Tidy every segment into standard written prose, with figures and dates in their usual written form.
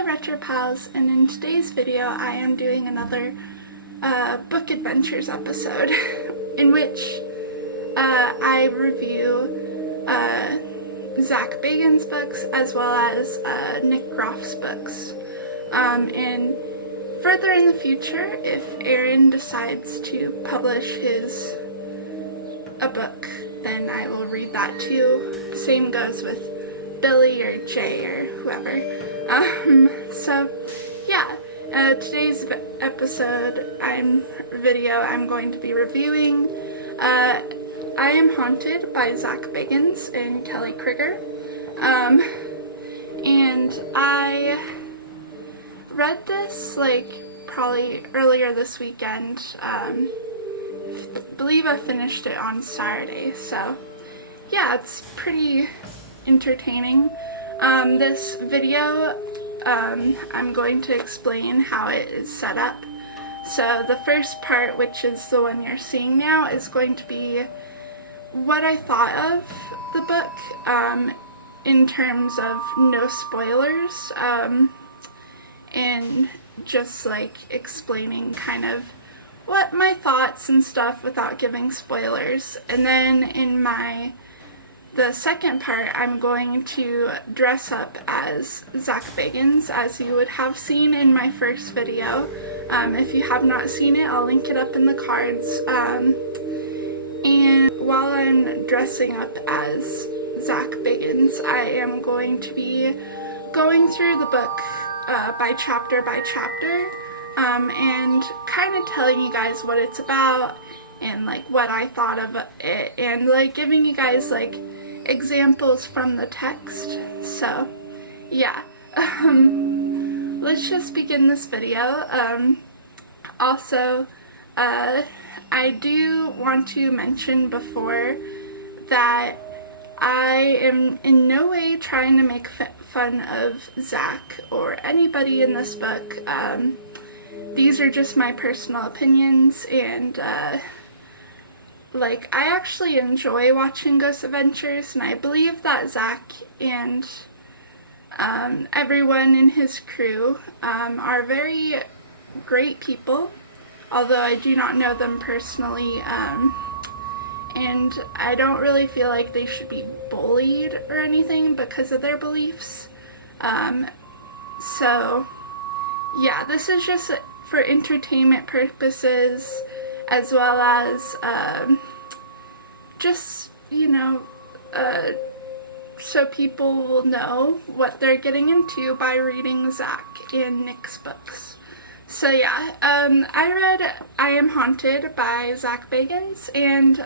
Hello Retro Pals, and in today's video I am doing another book adventures episode in which I review Zach Bagans' books as well as Nick Groff's books. And further in the future, if Aaron decides to publish a book, then I will read that too. Same goes with Billy or Jay or whoever. So yeah, today's episode, I'm going to be reviewing I Am Haunted by Zach Bagans and Kelly Krieger. And I read this probably earlier this weekend. I believe I finished it on Saturday, so yeah, it's pretty entertaining. This video, I'm going to explain how it is set up. So the first part, which is the one you're seeing now, is going to be what I thought of the book, in terms of no spoilers, and just explaining kind of what my thoughts and stuff without giving spoilers. And then in the second part, I'm going to dress up as Zach Bagans, as you would have seen in my first video. If you have not seen it, I'll link it up in the cards. And while I'm dressing up as Zach Bagans, I am going to be going through the book by chapter, and kind of telling you guys what it's about and what I thought of it, and giving you guys examples from the text. So yeah, let's just begin this video. Also, I do want to mention before that I am in no way trying to make fun of Zach or anybody in this book. These are just my personal opinions, and I actually enjoy watching Ghost Adventures, and I believe that Zach and everyone in his crew are very great people, although I do not know them personally, and I don't really feel like they should be bullied or anything because of their beliefs. So yeah, this is just for entertainment purposes, as well as just, so people will know what they're getting into by reading Zach and Nick's books. So yeah, I read I Am Haunted by Zach Bagans and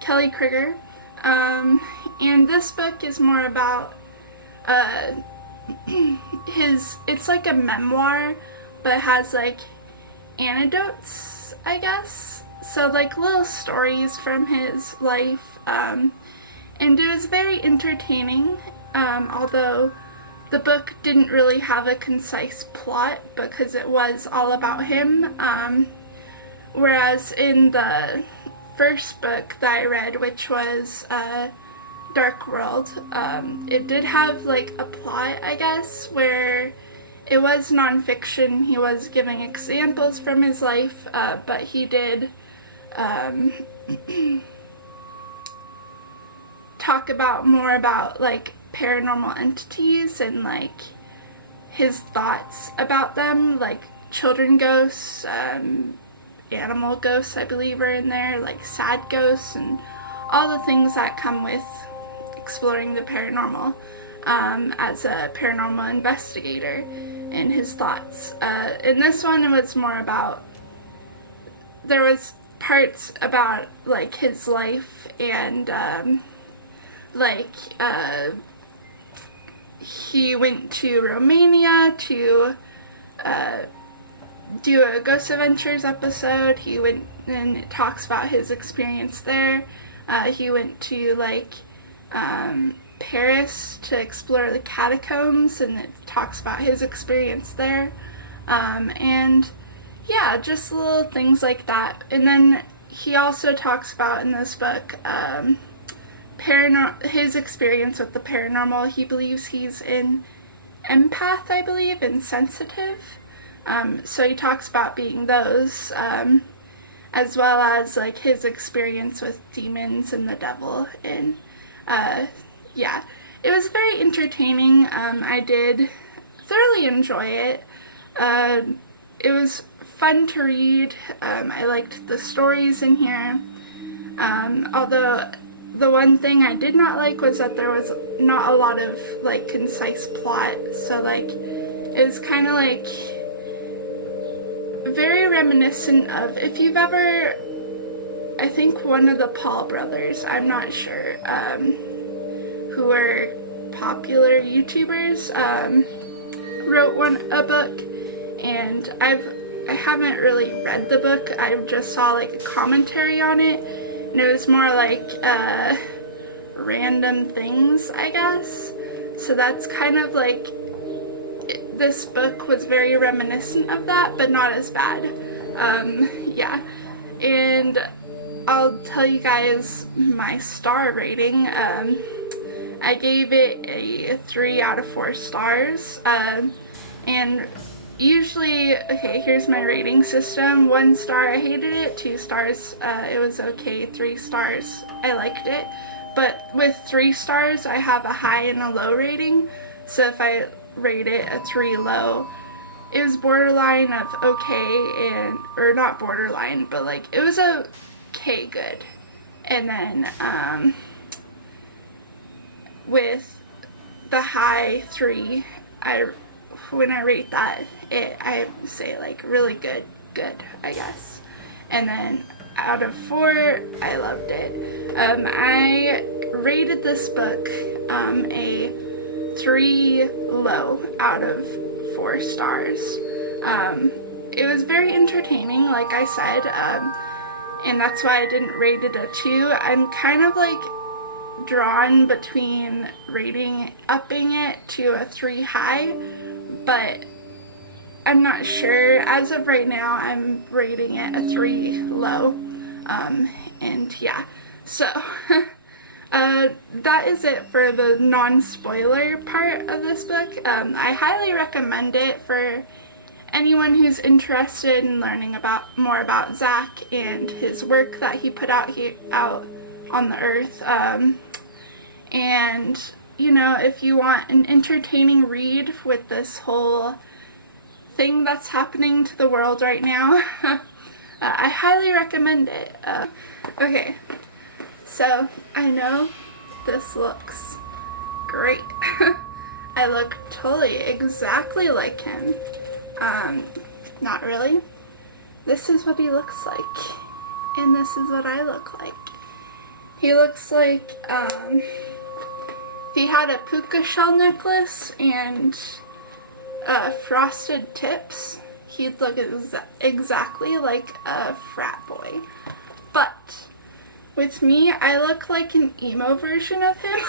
Kelly Krieger, and this book is more about it's like a memoir, but it has anecdotes, I guess, so little stories from his life, and it was very entertaining, although the book didn't really have a concise plot because it was all about him, whereas in the first book that I read, which was Dark World, it did have a plot, I guess, where it was nonfiction. He was giving examples from his life, but he did talk more about paranormal entities and his thoughts about them, children ghosts, animal ghosts I believe are in there, sad ghosts, and all the things that come with exploring the paranormal, as a paranormal investigator, and his thoughts. In this one, it was more about, there was parts about his life, and he went to Romania to do a Ghost Adventures episode. He went and it talks about his experience there. He went to Paris to explore the catacombs, and it talks about his experience there. And yeah, just little things like that. And then he also talks about in this book his experience with the paranormal. He believes he's in empath, I believe, and sensitive. So he talks about being those, as well as like his experience with demons and the devil. And yeah, it was very entertaining. I did thoroughly enjoy it. It was fun to read. I liked the stories in here. Although the one thing I did not like was that there was not a lot of like concise plot. So like it was kind of like very reminiscent of, if you've ever, I think one of the Paul brothers, I'm not sure, who are popular YouTubers, wrote a book, and I haven't really read the book. I just saw like a commentary on it, and it was more like random things, I guess. So that's kind of like, this book was very reminiscent of that, but not as bad. Yeah, and I'll tell you guys my star rating. I gave it a 3 out of 4 stars, and usually, okay, here's my rating system. 1 star, I hated it. 2 stars, it was okay. 3 stars, I liked it. But with 3 stars, I have a high and a low rating. So if I rate it a 3 low, it was borderline of okay, and, or not borderline, but like, it was okay good. And then, with the high 3, when I rate that, I say like really good, I guess. And then out of 4, I loved it. I rated this book a 3 low out of 4 stars. It was very entertaining, like I said, and that's why I didn't rate it a 2. I'm kind of like drawn between upping it to a 3 high, but I'm not sure. As of right now, I'm rating it a 3 low, and yeah, so that is it for the non-spoiler part of this book. I highly recommend it for anyone who's interested in learning more about Zach and his work that he put out on the earth. And, you know, if you want an entertaining read with this whole thing that's happening to the world right now, I highly recommend it. Okay, so I know this looks great. I look totally exactly like him. Not really. This is what he looks like, and this is what I look like. He looks like, if he had a puka shell necklace and frosted tips, he'd look exactly like a frat boy. But with me, I look like an emo version of him.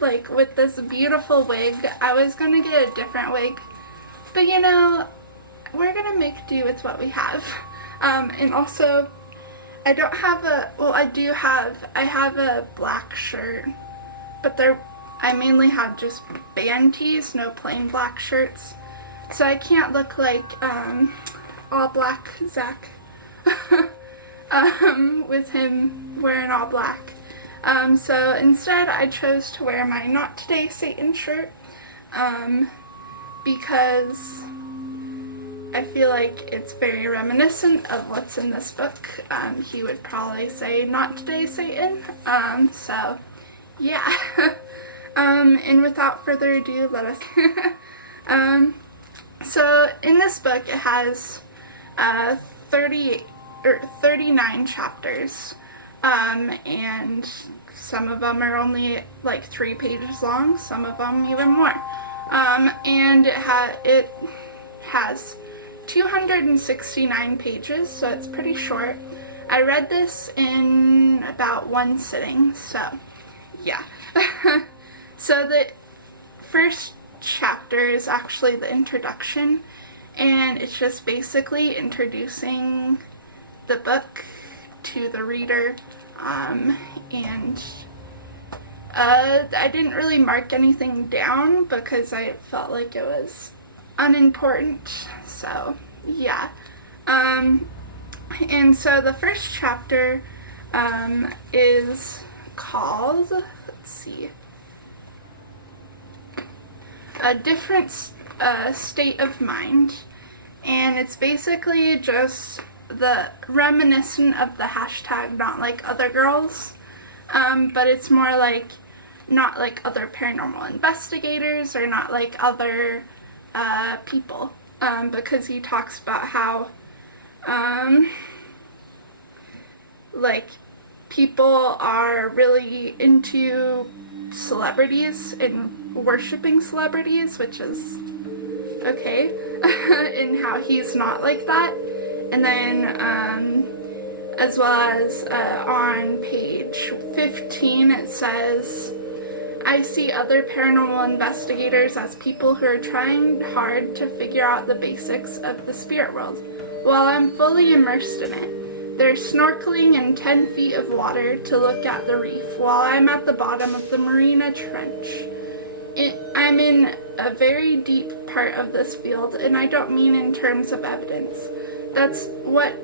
Like with this beautiful wig. I was gonna get a different wig, but you know, we're gonna make do with what we have. And also, I don't have I have a black shirt, but I mainly have just band tees, no plain black shirts. So I can't look like all black Zach with him wearing all black. So instead I chose to wear my Not Today Satan shirt, because I feel like it's very reminiscent of what's in this book. He would probably say, "Not today, Satan." So yeah. And without further ado, let us so in this book it has 39 chapters, and some of them are only like 3 pages long, some of them even more, and it has 269 pages, so it's pretty short. I read this in about 1 sitting, so yeah. So the first chapter is actually the introduction, and it's just basically introducing the book to the reader, and I didn't really mark anything down because I felt like it was unimportant, so yeah. And so the first chapter is called, let's see, A Different State of Mind, and it's basically just the reminiscent of the hashtag Not Like Other Girls, but it's more like not like other paranormal investigators or not like other people, because he talks about how like people are really into celebrities and worshiping celebrities, which is okay, and how he's not like that. And then as well as on page 15 it says, I see other paranormal investigators as people who are trying hard to figure out the basics of the spirit world, while I'm fully immersed in it. They're snorkeling in 10 feet of water to look at the reef, while I'm at the bottom of the Marina Trench. I'm in a very deep part of this field, and I don't mean in terms of evidence. That's what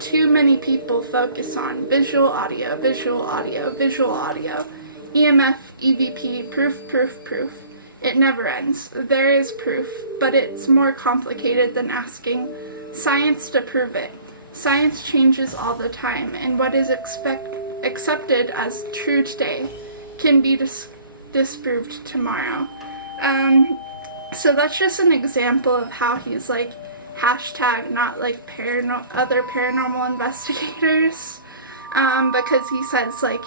too many people focus on. Visual audio, visual audio, visual audio. EMF, EVP, proof, proof, proof. It never ends. There is proof, but it's more complicated than asking science to prove it. Science changes all the time, and what is accepted as true today can be disproved tomorrow. So that's just an example of how he's like hashtag not like other paranormal investigators, because he says like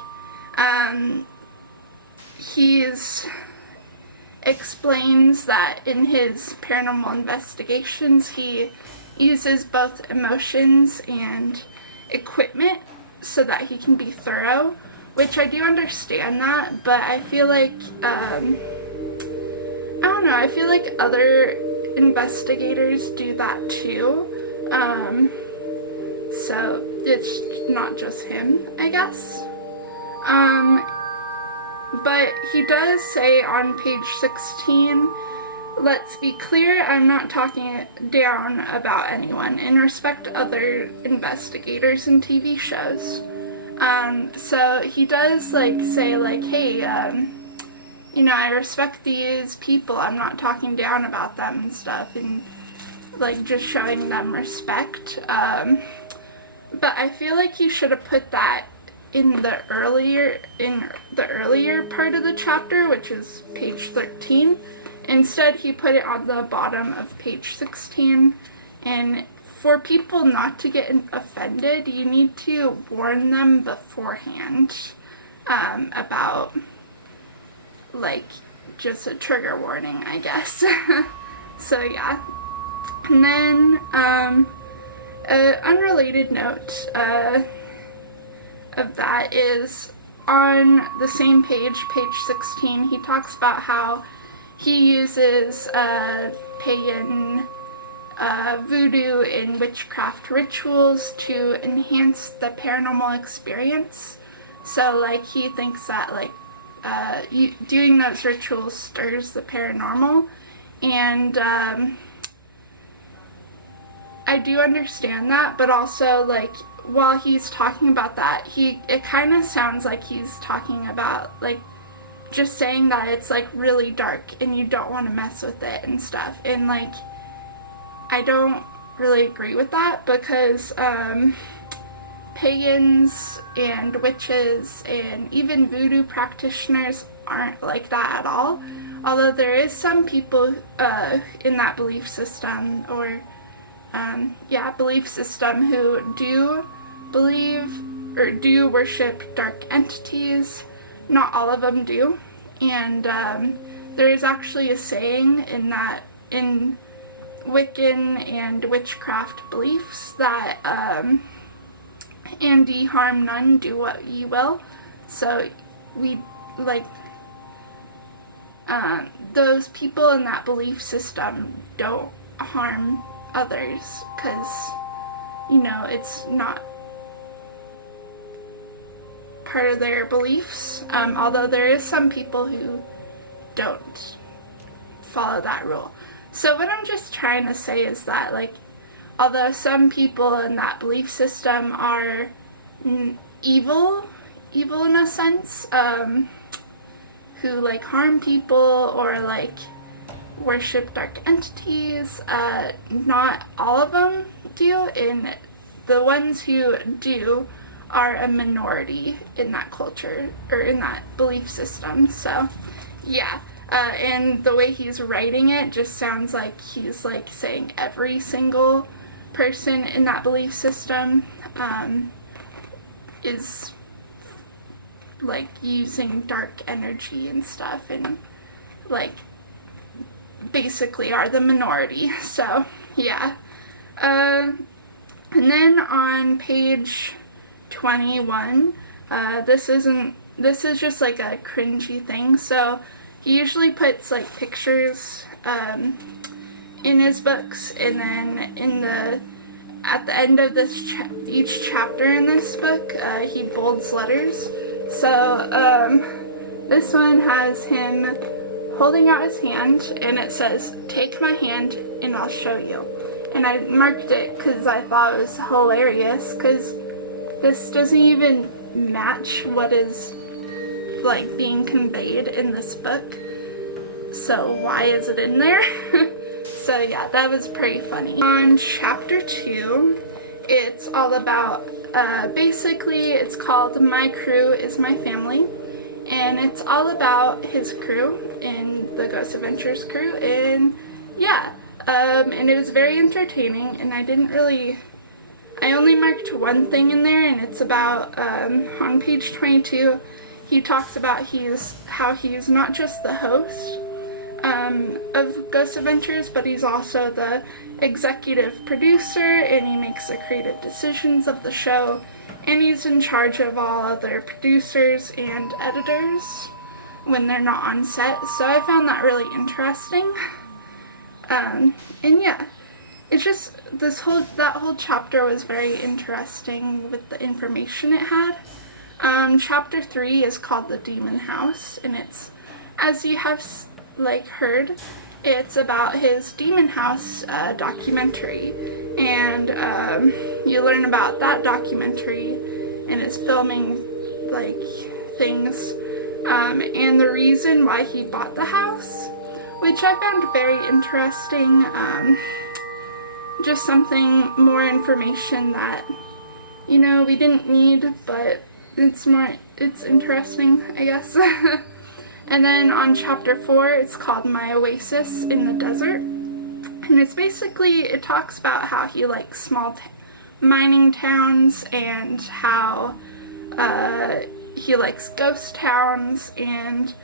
he's explains that in his paranormal investigations he uses both emotions and equipment so that he can be thorough, which I do understand that, but I feel like I don't know, I feel like other investigators do that too, so it's not just him, I guess. But he does say on page 16, let's be clear, I'm not talking down about anyone and respect other investigators and TV shows. So he does like say like, hey, you know, I respect these people, I'm not talking down about them and stuff, and like just showing them respect. But I feel like he should have put that in the earlier part of the chapter, which is page 13. Instead, he put it on the bottom of page 16. And for people not to get offended, you need to warn them beforehand about, like, just a trigger warning, I guess. So yeah. And then an unrelated note of that is on the same page, page 16, he talks about how he uses pagan voodoo and witchcraft rituals to enhance the paranormal experience. So like he thinks that like doing those rituals stirs the paranormal, and I do understand that, but also like while he's talking about that, it kind of sounds like he's talking about like just saying that it's like really dark and you don't want to mess with it and stuff, and like I don't really agree with that, because pagans and witches and even voodoo practitioners aren't like that at all, although there is some people in that belief system or belief system who do believe or do worship dark entities. Not all of them do, and there is actually a saying in Wiccan and witchcraft beliefs that and ye harm none, do what ye will. So we like those people in that belief system don't harm others, because you know it's not part of their beliefs, although there is some people who don't follow that rule. So what I'm just trying to say is that, like, although some people in that belief system are evil in a sense, who, like, harm people or, like, worship dark entities, not all of them do, and the ones who do are a minority in that culture, or in that belief system. So, yeah. And the way he's writing it just sounds like he's, like, saying every single person in that belief system is, like, using dark energy and stuff, and, like, basically are the minority. So, yeah. And then on page 21, this is just, like, a cringy thing. So he usually puts, like, pictures in his books, and then at the end of each chapter in this book, he bolds letters. So this one has him holding out his hand, and it says, "Take my hand and I'll show you." And I marked it because I thought it was hilarious, because this doesn't even match what is, like, being conveyed in this book. So why is it in there? So yeah, that was pretty funny. On chapter 2, it's all about, basically it's called My Crew is My Family, and it's all about his crew in the Ghost Adventures crew, and yeah, and it was very entertaining, and I only marked one thing in there, and it's about, on page 22, he talks about how he's not just the host of Ghost Adventures, but he's also the executive producer, and he makes the creative decisions of the show, and he's in charge of all other producers and editors when they're not on set. So I found that really interesting. And yeah, it's just that whole chapter was very interesting with the information it had. Chapter 3 is called The Demon House, and it's, as you have, like, heard, it's about his Demon House documentary, and you learn about that documentary and his filming, like, things, and the reason why he bought the house, which I found very interesting. Just something, more information that, you know, we didn't need, but it's interesting, I guess. And then on chapter 4, it's called My Oasis in the Desert, and it's basically, it talks about how he likes small mining towns, and how he likes ghost towns, and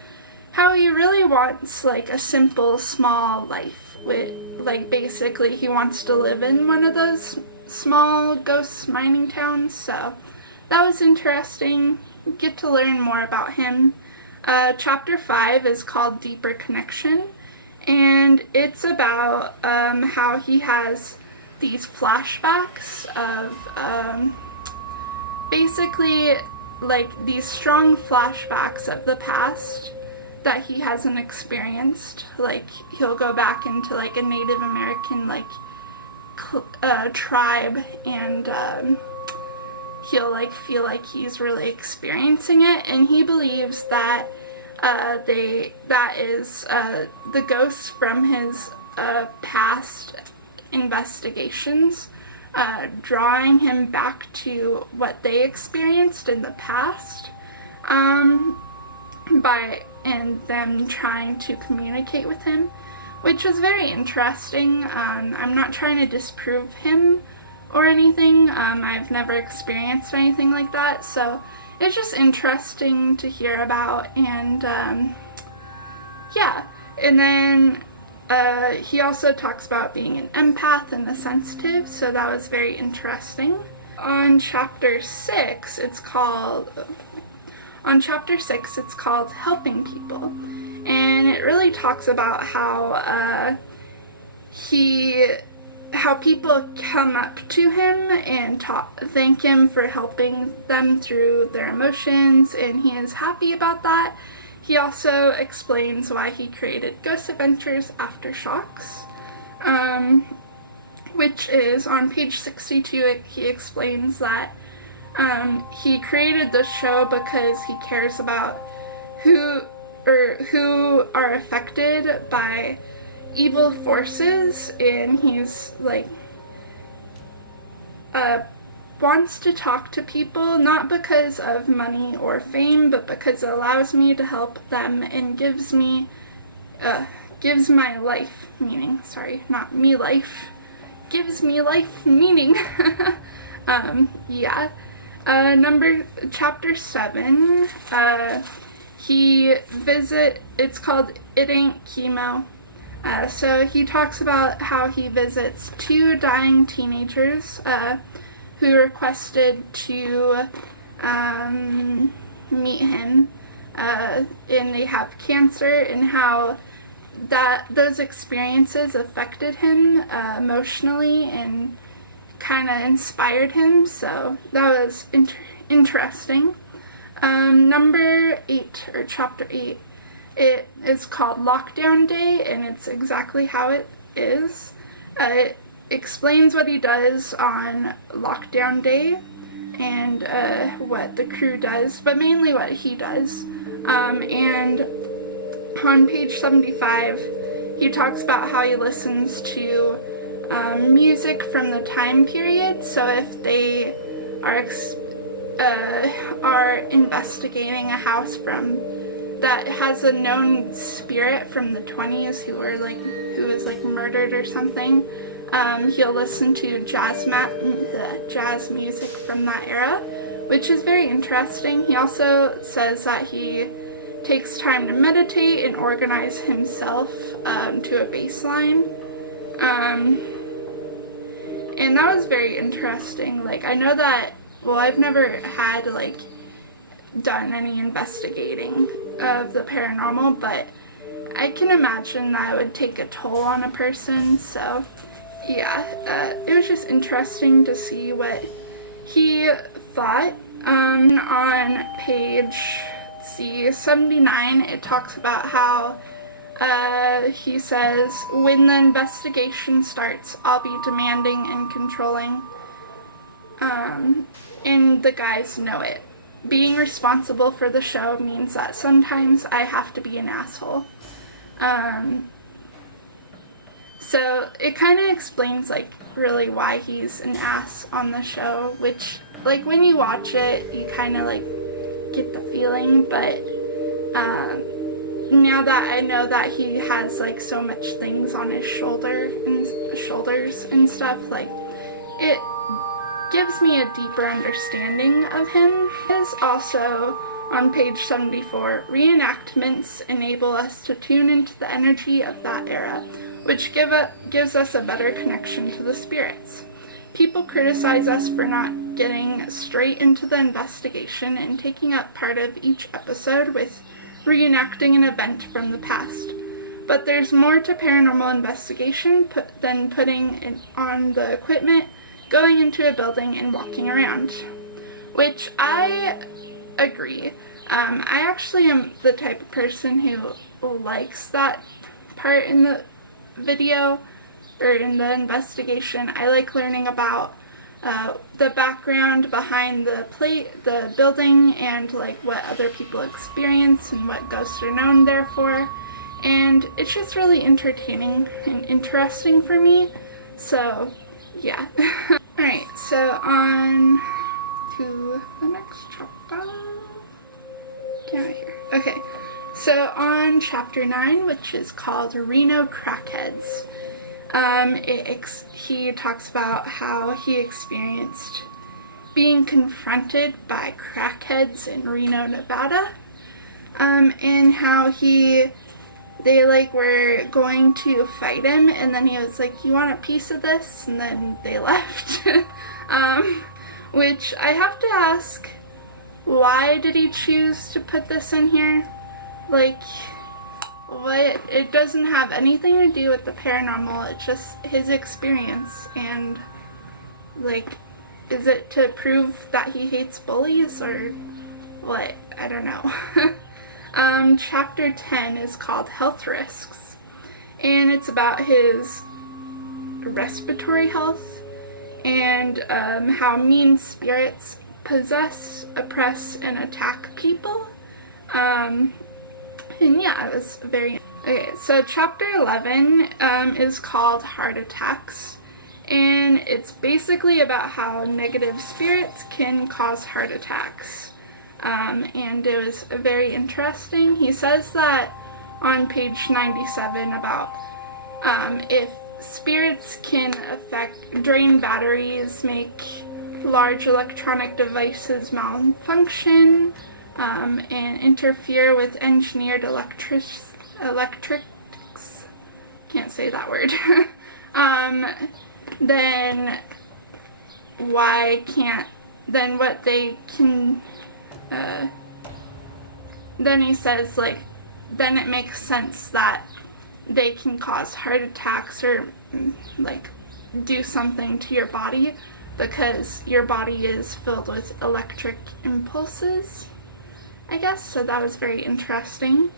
how he really wants, like, a simple, small life with, like, basically he wants to live in one of those small ghost mining towns. So that was interesting. Get to learn more about him. Chapter 5 is called Deeper Connection, and it's about how he has these flashbacks of basically, like, these strong flashbacks of the past that he hasn't experienced. Like, he'll go back into, like, a Native American, like, tribe, and he'll, like, feel like he's really experiencing it, and he believes that that is the ghosts from his past investigations, drawing him back to what they experienced in the past, and them trying to communicate with him, which was very interesting. I'm not trying to disprove him or anything. I've never experienced anything like that, so it's just interesting to hear about. And yeah, and then he also talks about being an empath and a sensitive, so that was very interesting. On chapter 6, it's called Helping People, and it really talks about how how people come up to him and thank him for helping them through their emotions, and he is happy about that. He also explains why he created Ghost Adventures Aftershocks, which is on page 62. He explains that he created this show because he cares about who are affected by evil forces, and he's like wants to talk to people not because of money or fame, but because it allows me to help them and gives my life meaning. Sorry, not me life. Gives me life meaning. Yeah. Chapter 7. It's called It Ain't Chemo. So he talks about how he visits 2 dying teenagers who requested to meet him, and they have cancer, and how those experiences affected him emotionally and kind of inspired him. So that was interesting. Number 8, or chapter 8, it is called Lockdown Day, and it's exactly how it is. It explains what he does on Lockdown Day and what the crew does, but mainly what he does. And on page 75, he talks about how he listens to music from the time period. So if they are investigating a house that has a known spirit from the 20s who was murdered or something, he'll listen to jazz music from that era, which is very interesting. He also says that he takes time to meditate and organize himself to a baseline. And that was very interesting. I know that, I've never had, done any investigating of the paranormal, but I can imagine that would take a toll on a person. So yeah, it was just interesting to see what he thought. On page 79, it talks about how he says, when the investigation starts, I'll be demanding and controlling, and the guys know it. Being responsible for the show means that sometimes I have to be an asshole. So it kind of explains, really why he's an ass on the show, which, when you watch it, you kind of, get the feeling, but, now that I know that he has, so much things on his shoulders and stuff, it gives me a deeper understanding of him. Is also on page 74, reenactments enable us to tune into the energy of that era, which gives us a better connection to the spirits. People criticize us for not getting straight into the investigation and taking up part of each episode with reenacting an event from the past. But there's more to paranormal investigation than putting on the equipment, going into a building, and walking around. Which I agree. I actually am the type of person who likes that part in the video, or in the investigation. I like learning about the background behind the building, and what other people experience and what ghosts are known there for. And it's just really entertaining and interesting for me. So yeah. Alright, so on to the next chapter. Get out of here. Okay, so on chapter 9, which is called Reno Crackheads, he talks about how he experienced being confronted by crackheads in Reno, Nevada, and how they were going to fight him, and then he was like, you want a piece of this? And then they left. Which I have to ask, why did he choose to put this in here? what, it doesn't have anything to do with the paranormal, it's just his experience, and, like, is it to prove that he hates bullies, or what? I don't know. Chapter 10 is called Health Risks, and it's about his respiratory health, and how mean spirits possess, oppress, and attack people. And yeah, it was very... Okay, so chapter 11 is called Heart Attacks, and it's basically about how negative spirits can cause heart attacks. And it was very interesting. He says that on page 97 about if spirits can drain batteries, make large electronic devices malfunction, and interfere with engineered electrics, can't say that word, then what they can, then he says, like, then it makes sense that they can cause heart attacks or, like, do something to your body because your body is filled with electric impulses, I guess. So that was very interesting.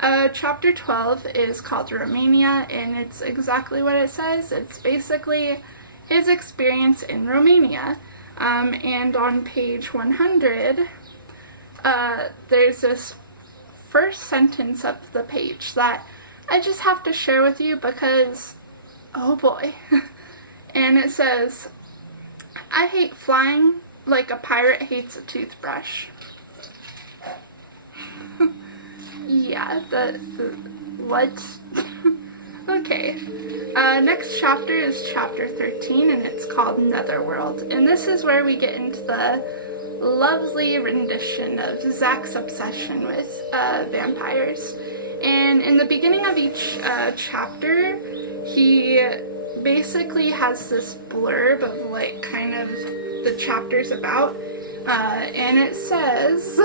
Chapter 12 is called Romania, and it's exactly what it says. It's basically his experience in Romania. And on page 100, there's this first sentence of the page that I just have to share with you because, oh boy. And it says, I hate flying like a pirate hates a toothbrush. Yeah, what? Okay. Next chapter is chapter 13, and it's called Netherworld. And this is where we get into the lovely rendition of Zach's obsession with vampires. And in the beginning of each chapter, he basically has this blurb of, like, kind of the chapter's about. And it says,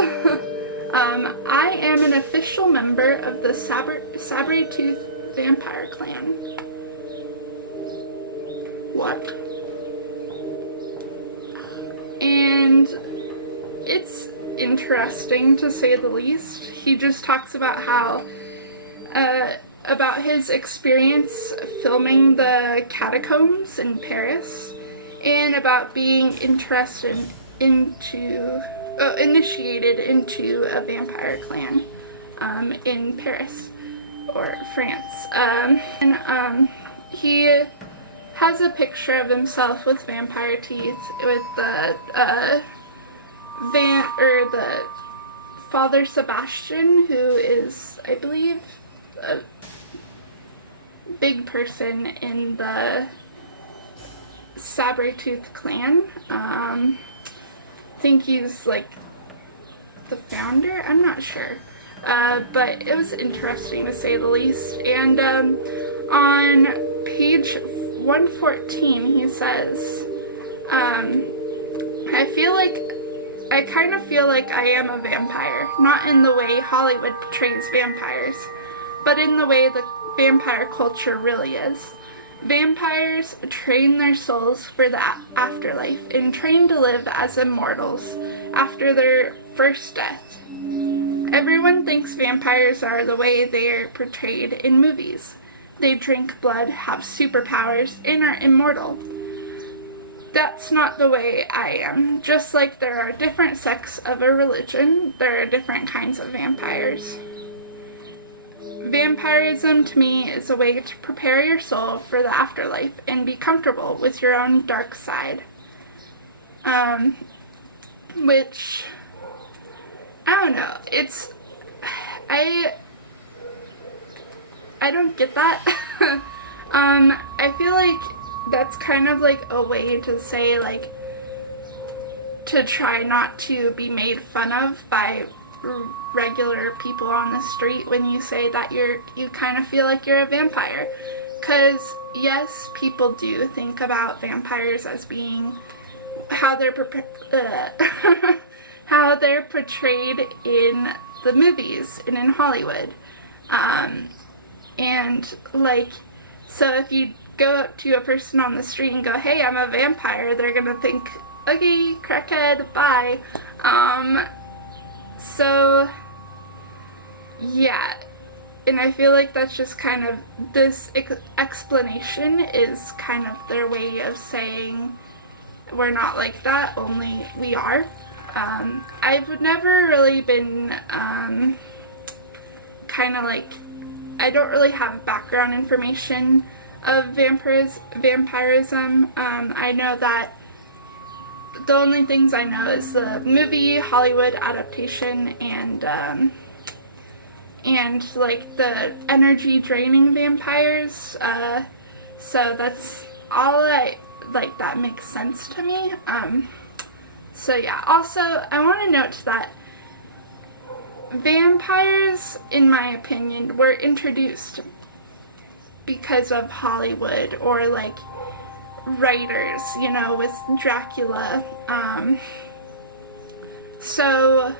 I am an official member of the Saber-tooth Vampire Clan. What? And it's interesting, to say the least. He just talks about how, about his experience filming the catacombs in Paris, and about being initiated into a vampire clan in Paris, or France. He has a picture of himself with vampire teeth, with the the Father Sebastian, who is, I believe, a big person in the Saber-tooth clan. I think he's, like, the founder? I'm not sure. But it was interesting, to say the least. And on page 114, he says, I kind of feel like I am a vampire, not in the way Hollywood portrays vampires, but in the way the vampire culture really is. Vampires train their souls for the afterlife and train to live as immortals after their first death. Everyone thinks vampires are the way they're portrayed in movies. They drink blood, have superpowers, and are immortal. That's not the way I am. Just like there are different sects of a religion, there are different kinds of vampires. Vampirism, to me, is a way to prepare your soul for the afterlife and be comfortable with your own dark side. Which, I don't know, I don't get that. I feel like that's kind of like a way to say, like, to try not to be made fun of by regular people on the street when you say that you kind of feel like you're a vampire. Because yes, people do think about vampires as being how they're portrayed in the movies and in Hollywood. And, like, so if you go up to a person on the street and go, hey, I'm a vampire, they're gonna think, okay, crackhead, bye. So, yeah. And I feel like that's just kind of, this explanation is kind of their way of saying, we're not like that, only we are. I've never really been, kind of like, I don't really have background information of vampirism. I know that the only things I know is the movie, Hollywood adaptation, and like the energy draining vampires. So that's all like that makes sense to me. So yeah, also I want to note that vampires, in my opinion, were introduced because of Hollywood, or like writers, you know, with Dracula. So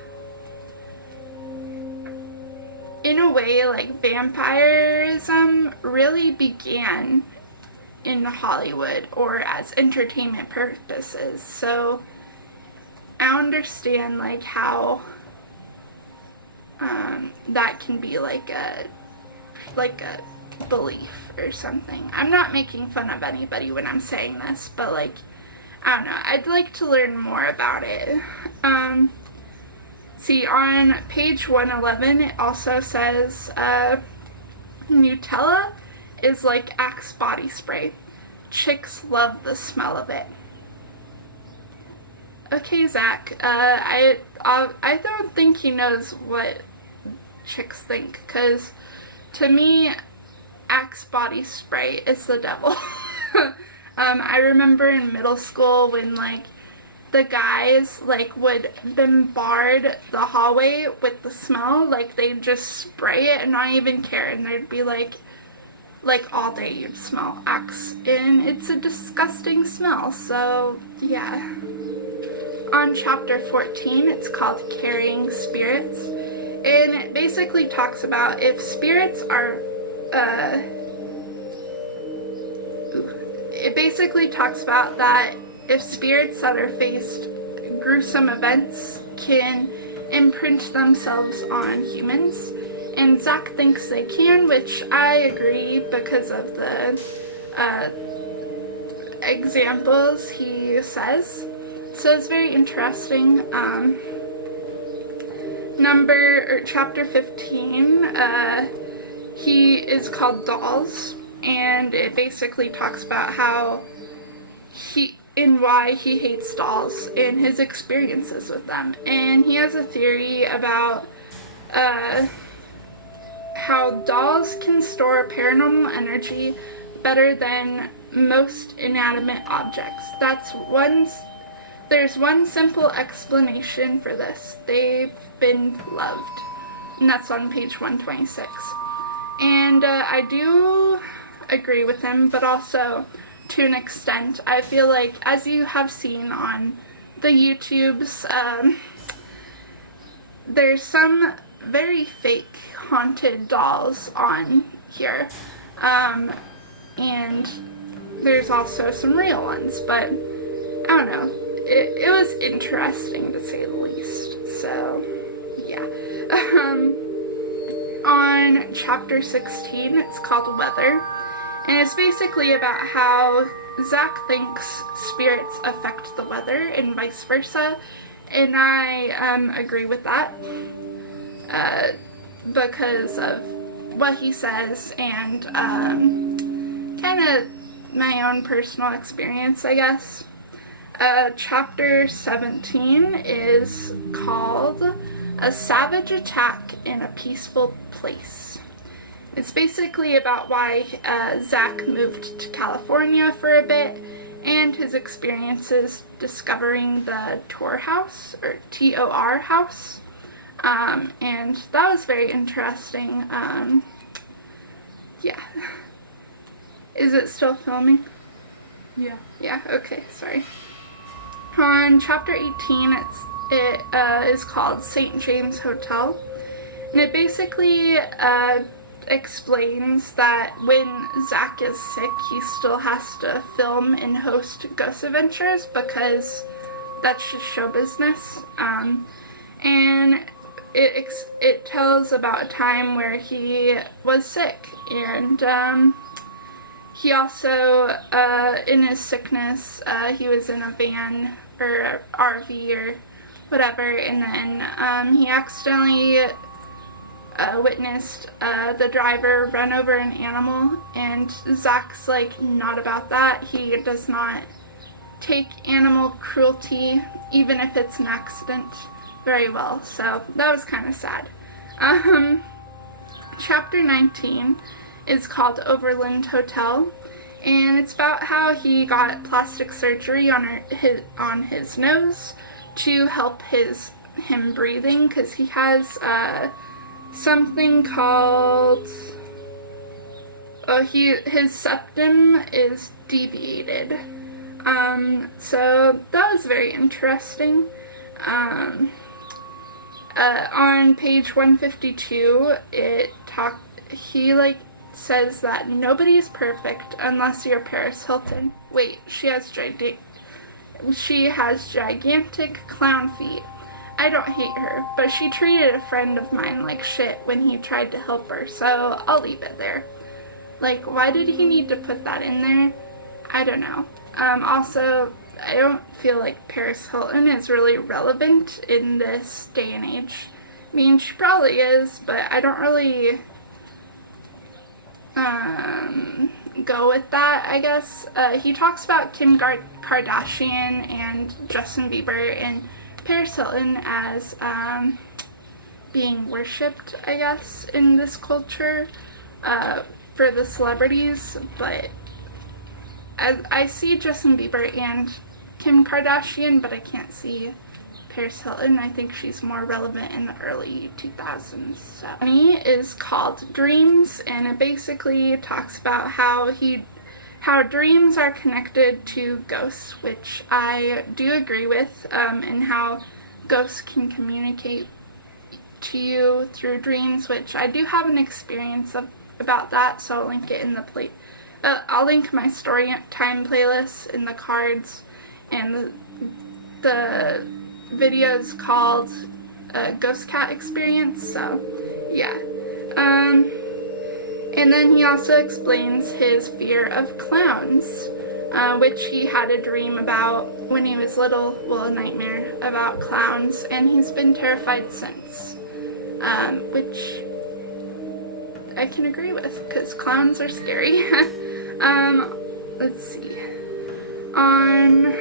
in a way, like, vampirism really began in Hollywood, or as entertainment purposes. So I understand, like, how that can be like a belief or something. I'm not making fun of anybody when I'm saying this, but, like, I don't know, I'd like to learn more about it. See, on page 111 it also says Nutella is like Axe body spray. Chicks love the smell of it. Okay, Zach, I don't think he knows what chicks think, because to me, Axe body spray is the devil. I remember in middle school when, like, the guys, like, would bombard the hallway with the smell, like, they'd just spray it and not even care, and there'd be, like, all day you'd smell Axe, and it's a disgusting smell, so, yeah. On chapter 14, it's called Carrying Spirits, and it basically talks about if spirits are, it basically talks about that if spirits that are faced gruesome events can imprint themselves on humans, and Zach thinks they can, which I agree because of the examples he says. So it's very interesting. Chapter 15, he is called Dolls, and it basically talks about how why he hates dolls and his experiences with them. And he has a theory about how dolls can store paranormal energy better than most inanimate objects. There's one simple explanation for this. They've been loved. And that's on page 126. And I do agree with him, but also to an extent. I feel like, as you have seen on the YouTubes, there's some very fake haunted dolls on here. And there's also some real ones, but I don't know. It was interesting, to say the least. So, yeah. On chapter 16, it's called Weather, and it's basically about how Zach thinks spirits affect the weather and vice versa, and I agree with that because of what he says and kind of my own personal experience, I guess. Chapter 17 is called A Savage Attack in a Peaceful Place. It's basically about why Zach moved to California for a bit and his experiences discovering the Tor House, or T-O-R house. And that was very interesting. Yeah. Is it still filming? Yeah. Yeah, okay, sorry. On chapter 18, it is called St. James Hotel, and it basically explains that when Zach is sick, he still has to film and host Ghost Adventures because that's just show business. And it tells about a time where he was sick, and he also, in his sickness, he was in a van or RV or whatever, and then he accidentally witnessed the driver run over an animal, and Zach's like not about that. He does not take animal cruelty, even if it's an accident, very well, so that was kind of sad. Chapter 19 is called Overland Hotel, and it's about how he got plastic surgery on his nose to help him breathing, because he has something called his septum is deviated. So that was very interesting. On page 152, he says that nobody's perfect unless you're Paris Hilton. Wait, she has gigantic clown feet. I don't hate her, but she treated a friend of mine like shit when he tried to help her, so I'll leave it there. Like, why did he need to put that in there? I don't know. Also, I don't feel like Paris Hilton is really relevant in this day and age. I mean, she probably is, but I don't really go with that, I guess. He talks about Kim Kardashian and Justin Bieber and Paris Hilton as being worshipped, I guess, in this culture for the celebrities, but I see Justin Bieber and Kim Kardashian, but I can't see Paris Hilton. I think she's more relevant in the early 2000s. So, Funny is called Dreams, and it basically talks about how dreams are connected to ghosts, which I do agree with, and how ghosts can communicate to you through dreams, which I do have an experience about that, so I'll link it in the I'll link my story time playlist in the cards, and the video's called Ghost Cat Experience, so yeah. And then he also explains his fear of clowns, which he had a dream about when he was little, well, a nightmare about clowns, and he's been terrified since, which I can agree with, because clowns are scary. Let's see. On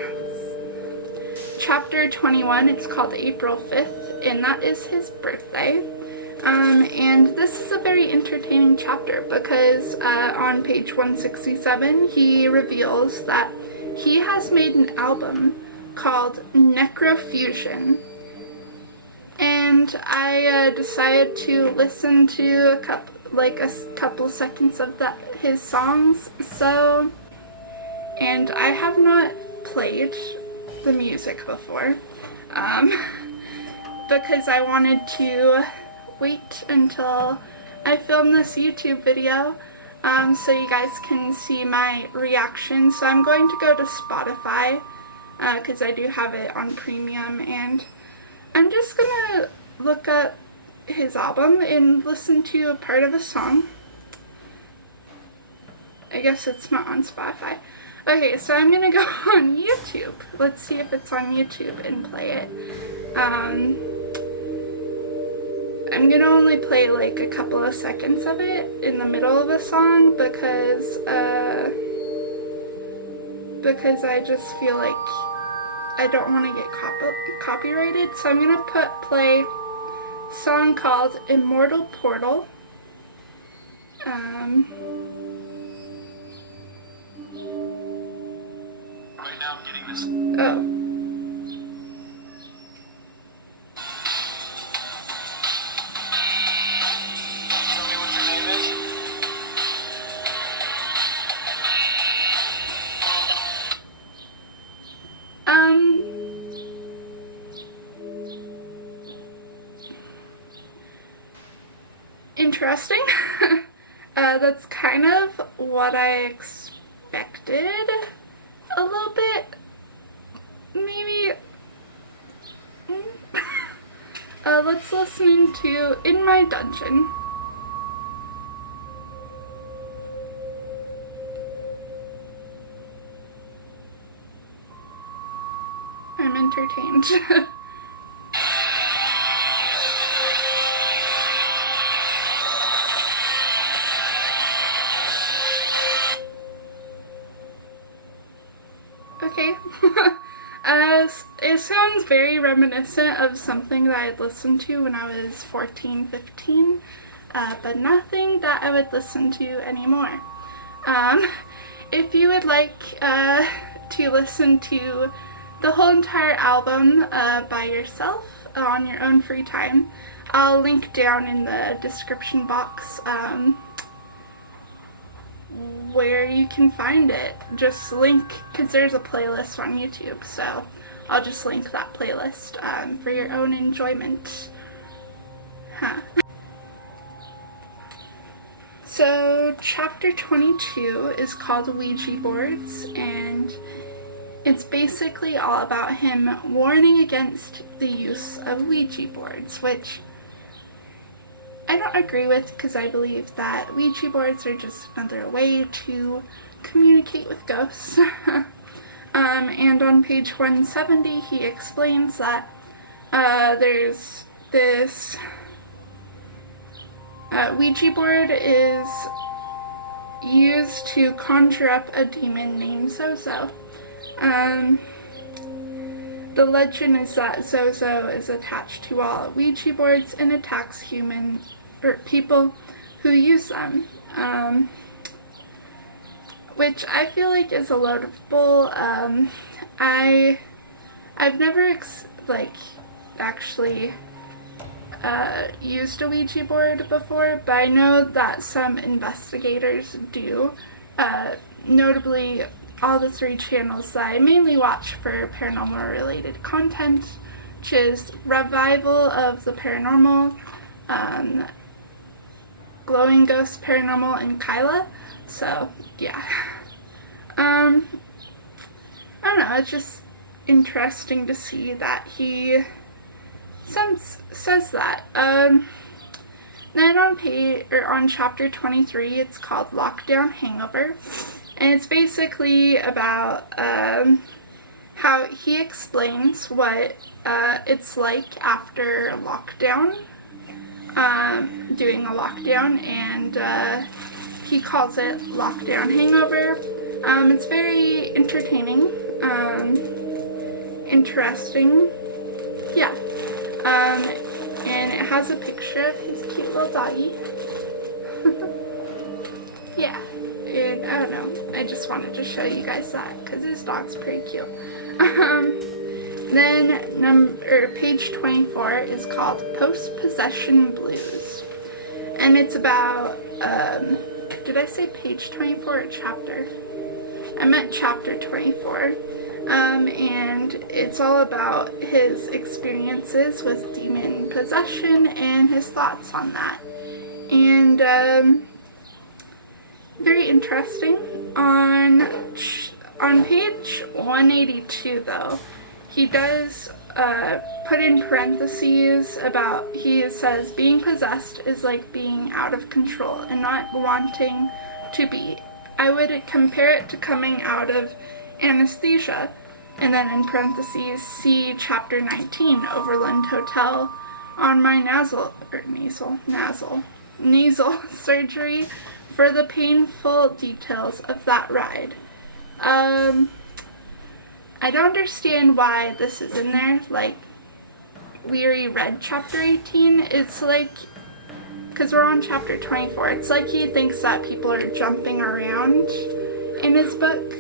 chapter 21, it's called April 5th, and that is his birthday. And this is a very entertaining chapter because on page 167, he reveals that he has made an album called Necrofusion. And I decided to listen to a couple seconds of his songs, and I have not played the music before, because I wanted to wait until I film this YouTube video, so you guys can see my reaction. So I'm going to go to Spotify, because I do have it on premium, and I'm just gonna look up his album and listen to a part of a song. I guess it's not on Spotify. Okay, so I'm gonna go on YouTube. Let's see if it's on YouTube and play it. I'm gonna only play like a couple of seconds of it in the middle of a song because I just feel like I don't want to get copyrighted. So I'm gonna play a song called Immortal Portal. Right now I'm getting this. Oh. Tell me what your name is. Interesting. That's kind of what I expected a little bit, maybe. Let's listen to In My Dungeon. I'm entertained. Okay. It sounds very reminiscent of something that I'd listened to when I was 14, 15, but nothing that I would listen to anymore. If you would like to listen to the whole entire album by yourself on your own free time, I'll link down in the description box where you can find it. Just link, because there's a playlist on YouTube, so I'll just link that playlist for your own enjoyment. So chapter 22 is called Ouija boards, and it's basically all about him warning against the use of Ouija boards, which I don't agree with, because I believe that Ouija boards are just another way to communicate with ghosts. And on page 170 he explains that there's this Ouija board is used to conjure up a demon named Zozo. The legend is that Zozo is attached to all Ouija boards and attacks people who use them, which I feel like is a load of bull. I've never actually used a Ouija board before, but I know that some investigators do. Notably, all the 3 channels that I mainly watch for paranormal related content, which is Revival of the Paranormal, Glowing Ghost Paranormal, and Kyla. So yeah, I don't know, it's just interesting to see that he says that. Then on chapter 23, it's called Lockdown Hangover, and it's basically about how he explains what it's like after lockdown, doing a lockdown, and he calls it Lockdown Hangover. It's very entertaining, interesting, yeah. And it has a picture of his cute little doggy. Yeah, and I don't know, I just wanted to show you guys that because his dog's pretty cute. Then page 24 is called Post-Possession Blues, and it's about, did I say page 24 or chapter? I meant chapter 24. And it's all about his experiences with demon possession and his thoughts on that. And very interesting. On page 182, though, he does put in parentheses about, he says, being possessed is like being out of control and not wanting to be. I would compare it to coming out of anesthesia. And then in parentheses, see chapter 19, Overland Hotel, on my nasal surgery for the painful details of that ride. I don't understand why this is in there. Like, we already read chapter 18. It's like, because we're on chapter 24, it's like he thinks that people are jumping around in his book.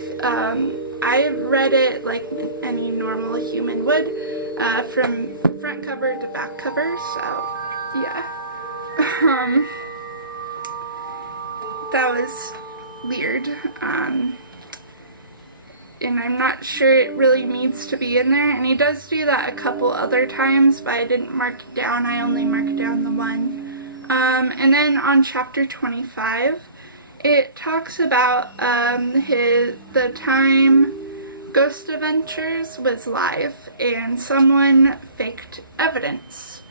I read it like any normal human would, from front cover to back cover, so yeah. That was weird, and I'm not sure it really needs to be in there, and he does do that a couple other times, but I didn't mark it down. I only marked down the one. And then on chapter 25, it talks about the time Ghost Adventures was live and someone faked evidence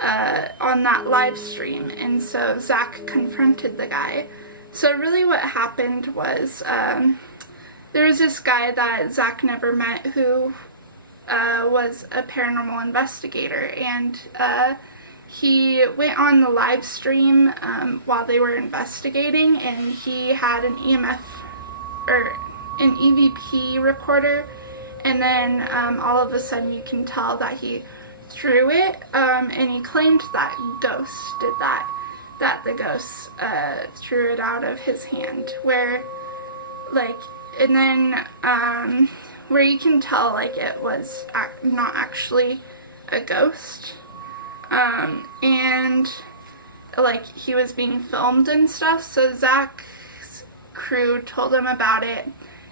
on that live stream, and so Zach confronted the guy. So really what happened was there was this guy that Zach never met who was a paranormal investigator, and he went on the live stream while they were investigating, and he had an EMF or an EVP recorder, and then all of a sudden you can tell that he threw it, and he claimed that ghosts did that the ghost threw it out of his hand, where and then where you can tell like it was not actually a ghost, and like he was being filmed and stuff. So Zach's crew told him about it,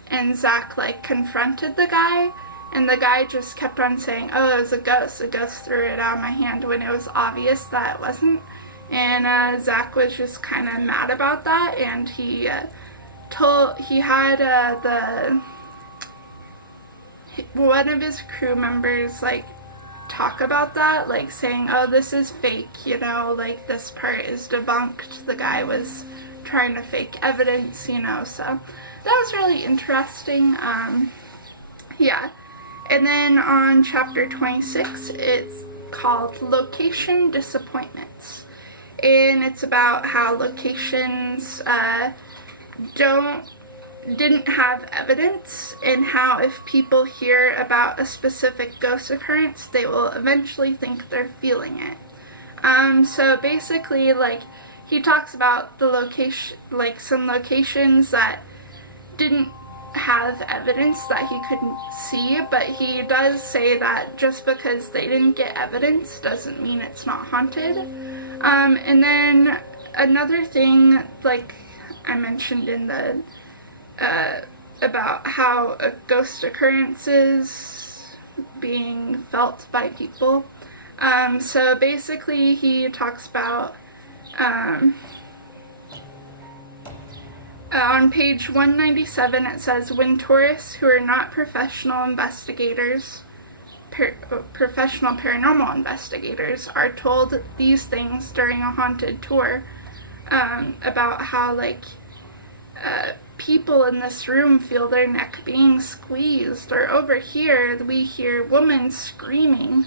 and Zach like confronted the guy, and the guy just kept on saying, oh, it was a ghost threw it out of my hand, when it was obvious that it wasn't. And Zach was just kind of mad about that, and he had one of his crew members like talk about that, like saying, oh, this is fake, you know, like this part is debunked, the guy was trying to fake evidence, you know. So that was really interesting. Yeah. And then on chapter 26, it's called Location Disappointments, and it's about how locations didn't have evidence, and how if people hear about a specific ghost occurrence, they will eventually think they're feeling it. So basically, like, he talks about the location, like some locations that didn't have evidence that he couldn't see, but he does say that just because they didn't get evidence doesn't mean it's not haunted. And then another thing, like I mentioned in the about how a ghost occurrence is being felt by people. So basically he talks about on page 197 it says, when tourists who are not professional investigators, professional paranormal investigators, are told these things during a haunted tour, about how like people in this room feel their neck being squeezed, or over here we hear women screaming,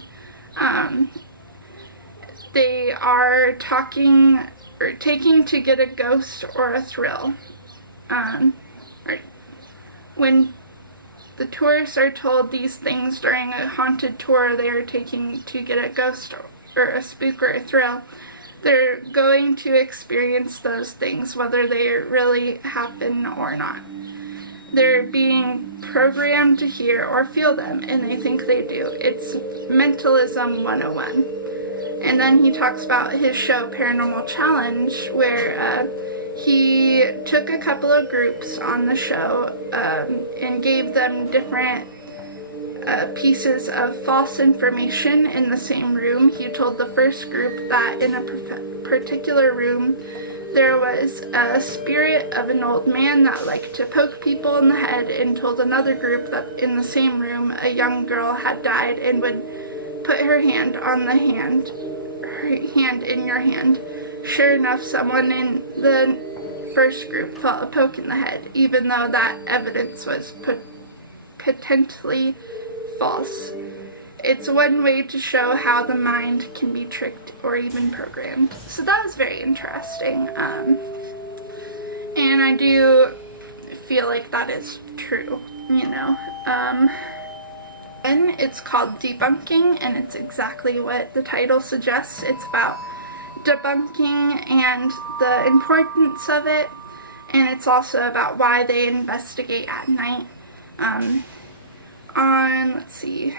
they are talking or taking to get a ghost or a thrill. Or when the tourists are told these things during a haunted tour they are taking to get a ghost or a spook or a thrill, they're going to experience those things whether they really happen or not. They're being programmed to hear or feel them, and they think they do. It's mentalism 101. And then he talks about his show Paranormal Challenge, where he took a couple of groups on the show and gave them different pieces of false information in the same room. He told the first group that in a particular room there was a spirit of an old man that liked to poke people in the head, and told another group that in the same room a young girl had died and would put her hand on the hand, her hand in your hand. Sure enough, someone in the first group felt a poke in the head, even though that evidence was potentially false. It's one way to show how the mind can be tricked or even programmed. So that was very interesting. And I do feel like that is true, you know. And it's called Debunking, and it's exactly what the title suggests. It's about debunking and the importance of it, and it's also about why they investigate at night. Let's see.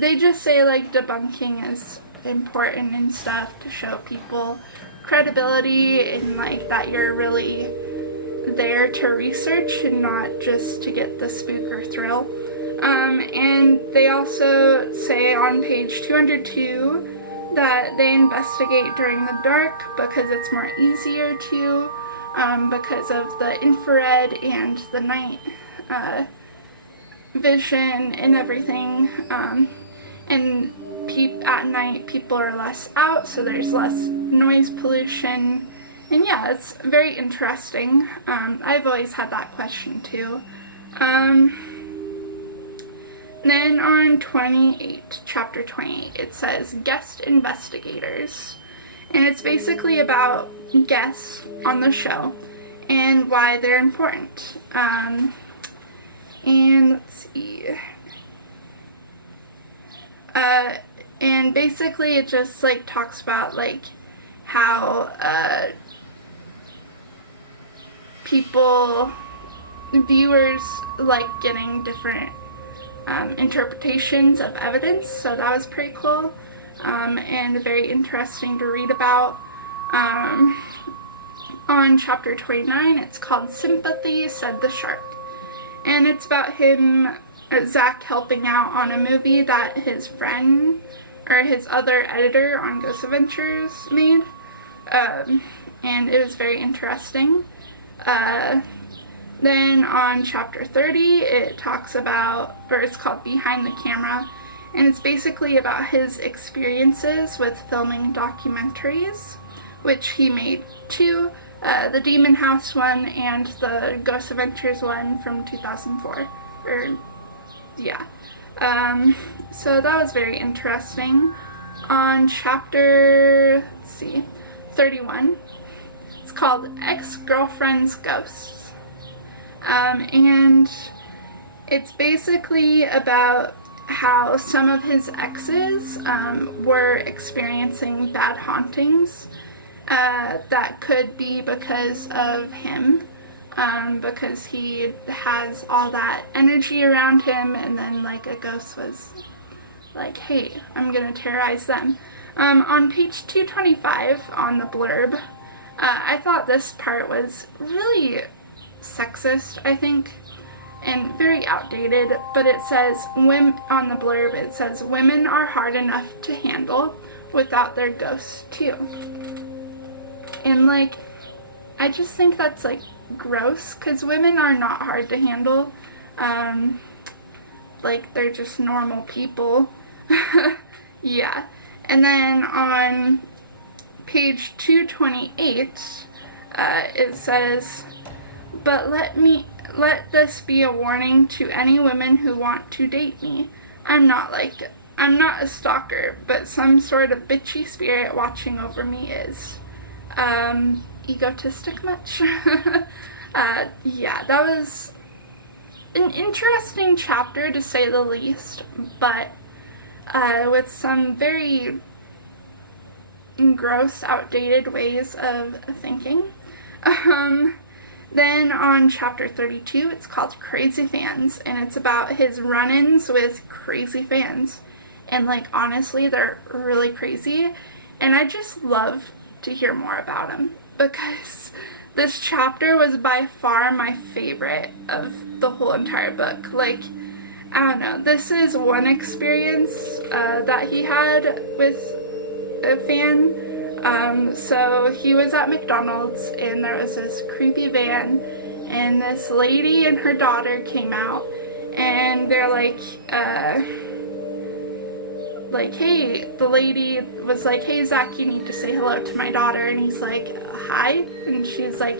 They just say like debunking is important and stuff to show people credibility, and like that you're really there to research and not just to get the spook or thrill. And they also say on page 202 that they investigate during the dark because it's more easier to, because of the infrared and the night vision and everything. And at night people are less out, so there's less noise pollution. And yeah, it's very interesting. I've always had that question too. Then on chapter 28, it says guest investigators. And it's basically about guests on the show and why they're important. And let's see. And basically it just like talks about like how viewers like getting different interpretations of evidence, so that was pretty cool, and very interesting to read about. On chapter 29, it's called Sympathy, Said the Shark, and it's about Zach helping out on a movie that his friend, or his other editor on Ghost Adventures made, and it was very interesting. Then on chapter 30, it talks about, or it's called Behind the Camera, and it's basically about his experiences with filming documentaries, which he made two, the Demon House one and the Ghost Adventures one from 2004, so that was very interesting. On chapter, 31, it's called Ex-Girlfriend's Ghosts. And it's basically about how some of his exes were experiencing bad hauntings that could be because of him, because he has all that energy around him, and then like a ghost was like, hey, I'm gonna terrorize them. On page 225 on the blurb, I thought this part was really sexist, I think, and very outdated, but it says, on the blurb, it says, women are hard enough to handle without their ghosts too. And like, I just think that's like gross, because women are not hard to handle. Like, they're just normal people. Yeah. And then on page 228, it says, but let this be a warning to any women who want to date me. I'm not a stalker, but some sort of bitchy spirit watching over me is. Egotistic much? Yeah, that was an interesting chapter to say the least, but with some very gross, outdated ways of thinking. Then on chapter 32, it's called Crazy Fans, and it's about his run-ins with crazy fans. And like, honestly, they're really crazy, and I just love to hear more about them, because this chapter was by far my favorite of the whole entire book. Like, I don't know, this is one experience that he had with a fan. So he was at McDonald's, and there was this creepy van, and this lady and her daughter came out, and they're like, hey, the lady was like, hey, Zach, you need to say hello to my daughter, and he's like, hi, and she's like,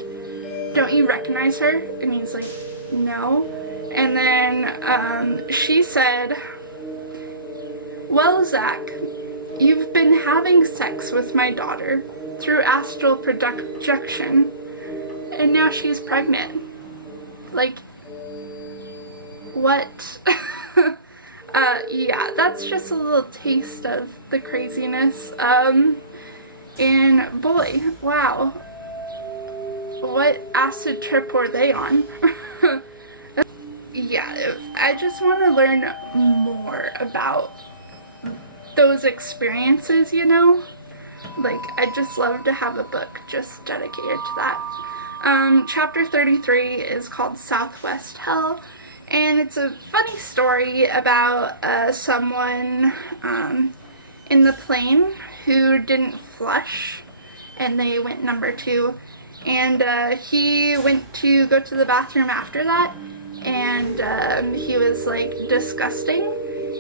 don't you recognize her? And he's like, no. And then she said, well, Zach, you've been having sex with my daughter through astral projection, and now she's pregnant. Like, what? Yeah, that's just a little taste of the craziness. And boy, wow. What acid trip were they on? Yeah, I just want to learn more about those experiences, you know? Like, I just love to have a book just dedicated to that. Chapter 33 is called Southwest Hell, And it's a funny story about someone in the plane who didn't flush, and they went number 2. And he went to go to the bathroom after that, and he was like disgusting.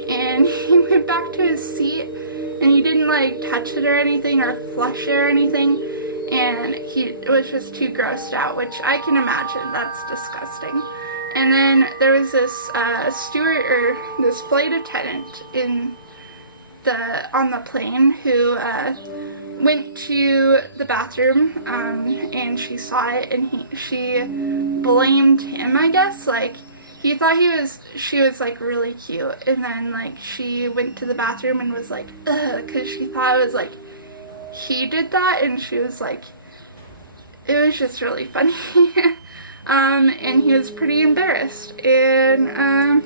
And he went back to his seat, and he didn't like touch it or anything or flush it or anything. And he was just too grossed out, which I can imagine. That's disgusting. And then there was this steward, or this flight attendant on the plane who went to the bathroom, and she saw it, and she blamed him, I guess. Like, he thought she was like really cute, and then like she went to the bathroom and was like, ugh, because she thought it was like he did that, and she was like, it was just really funny. And he was pretty embarrassed, and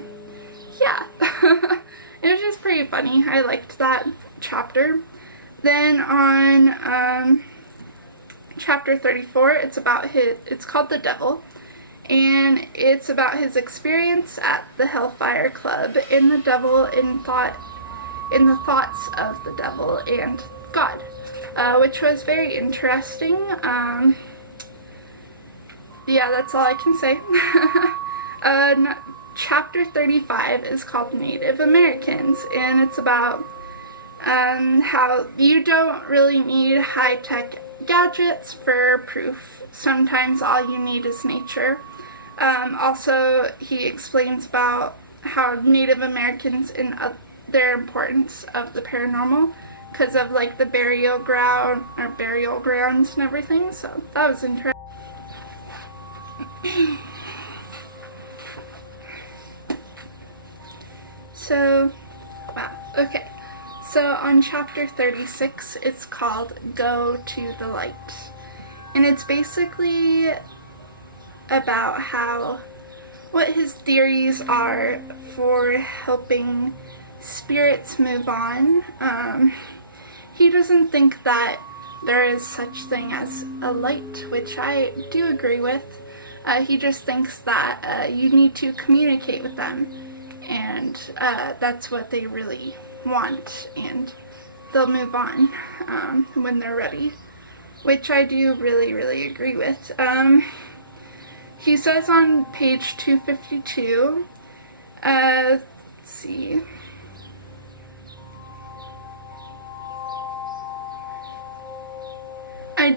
yeah. It was just pretty funny. I liked that chapter. Then on chapter 34, it's called The Devil, and it's about his experience at the Hellfire Club in the devil, in the thoughts of the devil and God, which was very interesting. Yeah, that's all I can say. Chapter 35 is called Native Americans, and it's about how you don't really need high-tech gadgets for proof. Sometimes all you need is nature. Also, he explains about how Native Americans and their importance of the paranormal because of like the burial grounds and everything. So that was interesting. So, wow, okay. So on chapter 36, it's called Go to the Light. And it's basically about what his theories are for helping spirits move on. He doesn't think that there is such thing as a light, which I do agree with. He just thinks that you need to communicate with them. And that's what they really want, and they'll move on when they're ready, which I do really, really agree with. He says on page 252, let's see, I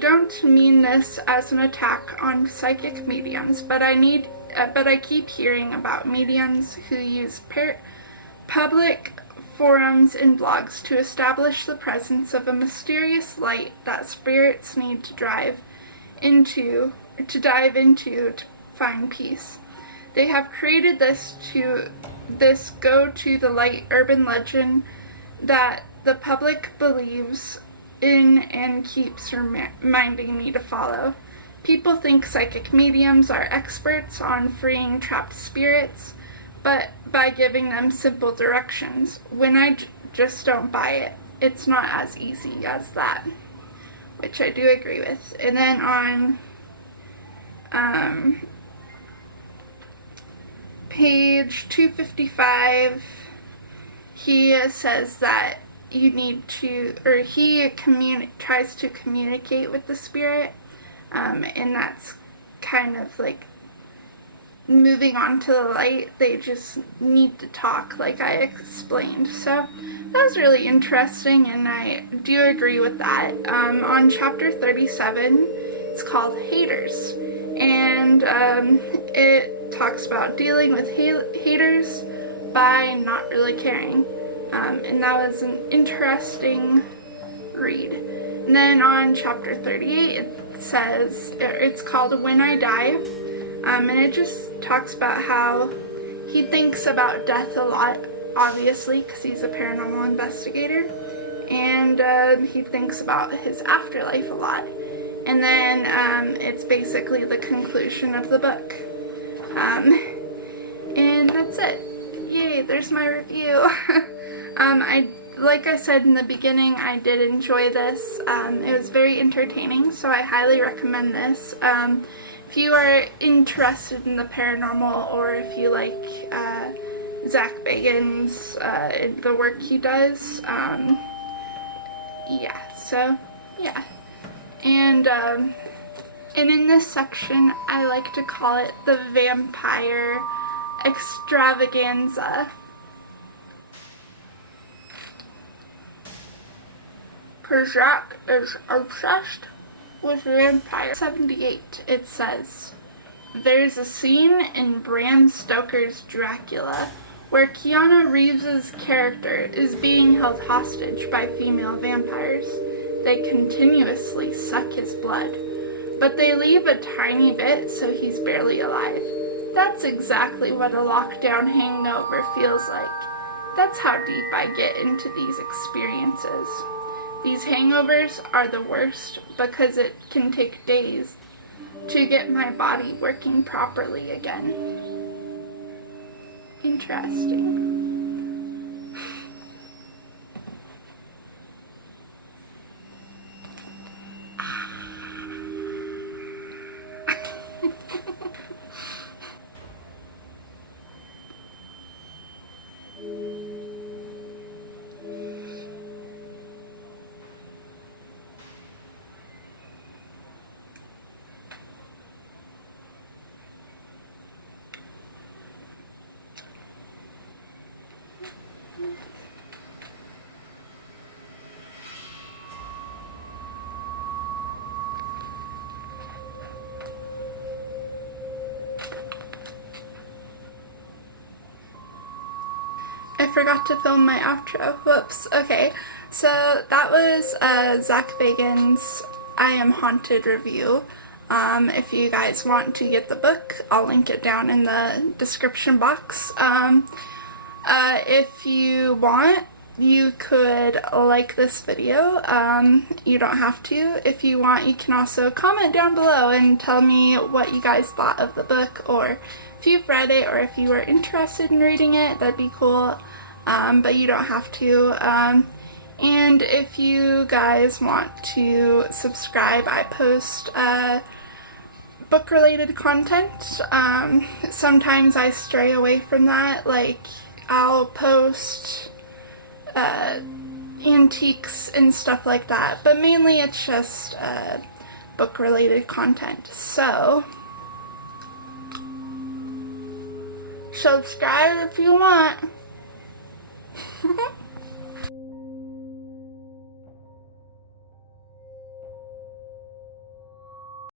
don't mean this as an attack on psychic mediums, but I keep hearing about mediums who use public forums and blogs to establish the presence of a mysterious light that spirits need to dive into to find peace. They have created this go to the light urban legend that the public believes in and keeps reminding me to follow. People think psychic mediums are experts on freeing trapped spirits, but by giving them simple directions. When I just don't buy it, it's not as easy as that, which I do agree with. And then on page 255, he says that you need to, or he tries to communicate with the spirit. And that's kind of like moving on to the light. They just need to talk, like I explained. So that was really interesting, and I do agree with that. On chapter 37, it's called Haters, and it talks about dealing with haters by not really caring. And that was an interesting read. And then on chapter 38, it says, it's called When I Die, and it just talks about how he thinks about death a lot, obviously, because he's a paranormal investigator, and he thinks about his afterlife a lot. And then it's basically the conclusion of the book. And that's it. Yay, there's my review. Like I said in the beginning, I did enjoy this. It was very entertaining, so I highly recommend this. If if you are interested in the paranormal, or if you like Zach Bagans, the work he does, yeah, so, yeah. And in this section, I like to call it the Vampire Extravaganza. Because Zach is obsessed with vampires. 78, it says, there's a scene in Bram Stoker's Dracula where Keanu Reeves' character is being held hostage by female vampires. They continuously suck his blood, but they leave a tiny bit so he's barely alive. That's exactly what a lockdown hangover feels like. That's how deep I get into these experiences. These hangovers are the worst because it can take days to get my body working properly again. Interesting. I forgot to film my outro. Whoops. Okay, so that was Zach Bagans' I Am Haunted review. If you guys want to get the book, I'll link it down in the description box. If you want, you could like this video. You don't have to. If you want, you can also comment down below and tell me what you guys thought of the book, or if you've read it, or if you were interested in reading it. That'd be cool. But you don't have to. And if you guys want to subscribe, I post book-related content. Sometimes I stray away from that. Like, I'll post antiques and stuff like that, but mainly it's just book-related content. So subscribe if you want.